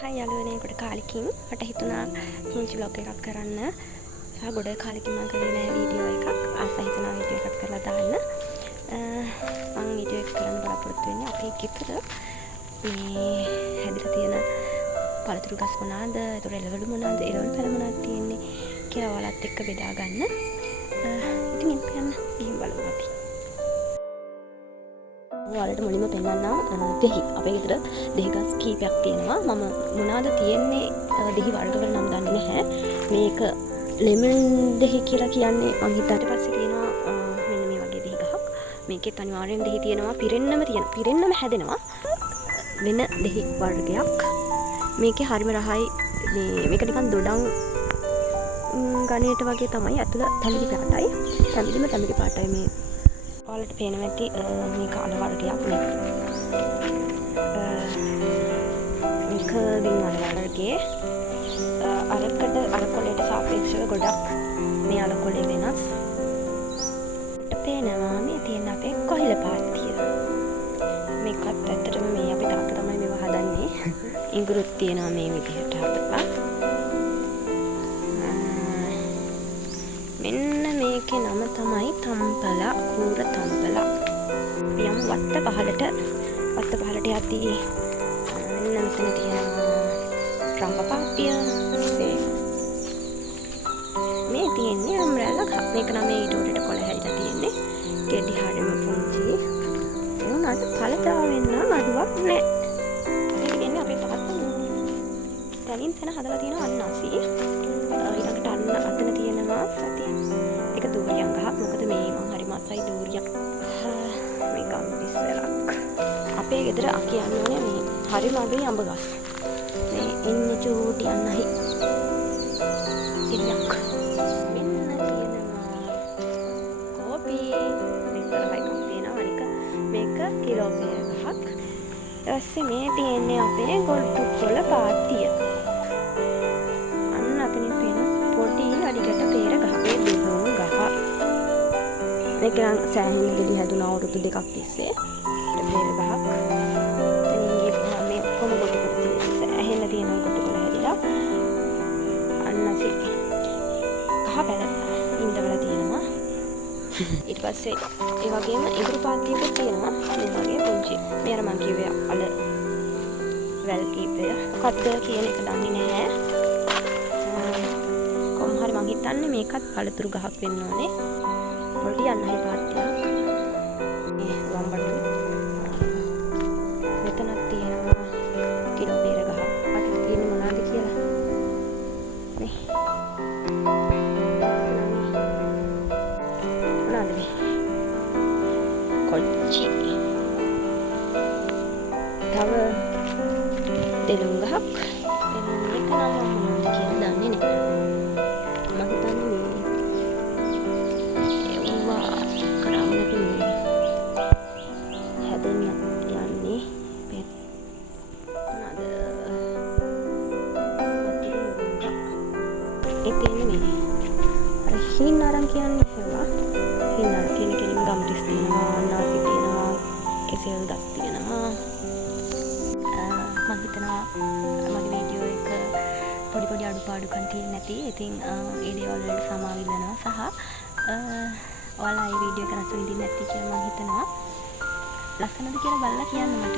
හයි යාළුවනේ ගොඩ කාලෙකින් මට හිතුණා පුංචි vlog එකක් කරන්න. ගොඩ කාලෙකින් මම කරේ නෑ වීඩියෝ එකක්. ආසයි හිතුණා වීඩියෝ එකක් කරලා දාන්න. මම වීඩියෝ එක කරන්න බලාපොරොත්තු වෙන්නේ අපේ ගෙදර මේ හැදිලා තියෙන පළතුරු ගස් මොනවාද, ඒතර එළවලු මොනවාද, එළවලු පැල මොනවාද තියෙන්නේ කියලා ඔයාලත් එක්ක බෙදා ගන්න. ඉතින් යන්න ගිහින් බලමු අපි. ඔයාලට මුලින්ම පෙන්නන්නම් දෙහි. අපේ ගෙදර දෙහි ගස් කීපයක් තියෙනවා. මම මොනවාද තියෙන්නේ දෙහි වර්ගවල නම් දන්නේ නැහැ. මේක ලෙමන් දෙහි කියලා කියන්නේ මං හිතාට පස්සේ තියෙනවා මෙන්න මේ වගේ දෙහි ගහක්. මේකෙත් අනිවාර්යෙන් දෙහි තියෙනවා. පිරෙන්නම හැදෙනවා. වෙන දෙහි වර්ගයක්. මේකේ හරිම රහයි. මේක නිකන් දොඩම් ගණේට වගේ තමයි. අතුල තැඹිලි පාටයි. තැඹිලි පාටයි මේ. ඔයාලට පේනවා ඇති මේ කාල වර්ගයක් නේ. මේක දින් වර්ගයේ අර කොළේට සාපේක්ෂව ගොඩක් මේ අර කොළේ වෙනස්. පේනවා මේ තියෙන අපේ කොහිල පාත්තිය. මේකත් ඇත්තටම මේ අපේ තාත්තා තමයි මේව හදන්නේ. ඉඟුරුත් තියෙනවා මේ විදිහට හදලා. මෙන්න මේකේ නම තමයි තම්පලා, කූර තම්පලා. පියම් වත්ත පහලට යද්දී මෙන්න මෙතන තියෙනවා රම්පපාපිය. මේ තියෙන්නේ අම්රැල්ල ගහ. මේක නම් මේ ඊට උඩට කොළ හැදිලා තියෙන්නේ. ගෙඩි හරියම පුංචි. ඒ උනාට පළදා වෙන්න අඩුවක් නැහැ. මේක කියන්නේ අපේ තාත්තා තැන හදලා තියෙන අන්නසි. ඊළඟට අතන තියෙනවා ඒක දූරියන් ගහක්. මොකද මේ මං හරි මත්සයි දූරියක්. මේ ගම්පිස්සරක්. අපේ ගෙදර කියන්නේ මේ හරි මගේ අඹ ගස්. මේ ඉන්නේ චූටි අන්නයි. ඉන්නක්. මෙන්න තියෙනවා කෝපි. ඉස්සරහයි කප් තියෙනවා. අනික මේක කිලෝ පෙර ගහක්. ඊපස්සේ මේ තියෙන්නේ අපේ ගොඩු කොළ පාත්තිය. අන්න අතනින් පේන පොඩි අඩිකට පෙර ගහේ දෙලොන් ගහ. මේක නම් සෑහෙන දෙවි හැදුනා අවුරුදු දෙකක් තිස්සේ. පෙර ගහක්. මේ කොම ගොඩ කොට සෑහෙන තියෙන කොට කොළ හැදිලා. අන්නසි කහ පැල ඉඳවල තියෙනවා. ඊට පස්සේ ඒ වගේම ඉඟුරු පාත්තියකුත් තියෙනවා. මේ වගේ පුංචි. මේ අර මං කිව්වේ අල වැල් කීපය. මොකක්ද කියන එක දන්නේ නැහැ. කොහොම හරි මං හිතන්නේ මේකත් පළතුරු ගහක් වෙන්න ඕනේ. පොඩි අන්නයි පාත්තියක්. මේ වම්බඩු. මෙතනක් තියෙනවා කිලෝ බේර ගහක්. අද තියෙන්නේ මොනවද කියලා. නේ. මොනවද මේ? කොච්චි. තව දෙලුම් ගහක්. මේක නම් මොනවද කියලා දන්නේ නැහැ. මම හිතන්නේ ඒවා කරාමකට හැදෙන්න යන්නේ පෙත් මොනවද? ඒ තියෙන්නේ මේ අර හිින් අරන් කියන්නේ ඒවා. හිින් අරන් කියන කෙලින් ගම්ටිස් තියෙනවා, නාසි තියෙනවා, කෙසෙල් ගස් තියෙනවා. මම හිතනවා මගේ වීඩියෝ එක පොඩි අඩුපාඩුකම් තියෙන්නේ නැති. ඉතින් ඒ දේවල් වලට සමාව ඉල්ලනවා සහ ඔයාලා මේ වීඩියෝ එක රස විඳින්න නැති කියලා මම හිතනවා. ලස්සනද කියලා බලලා කියන්න මට.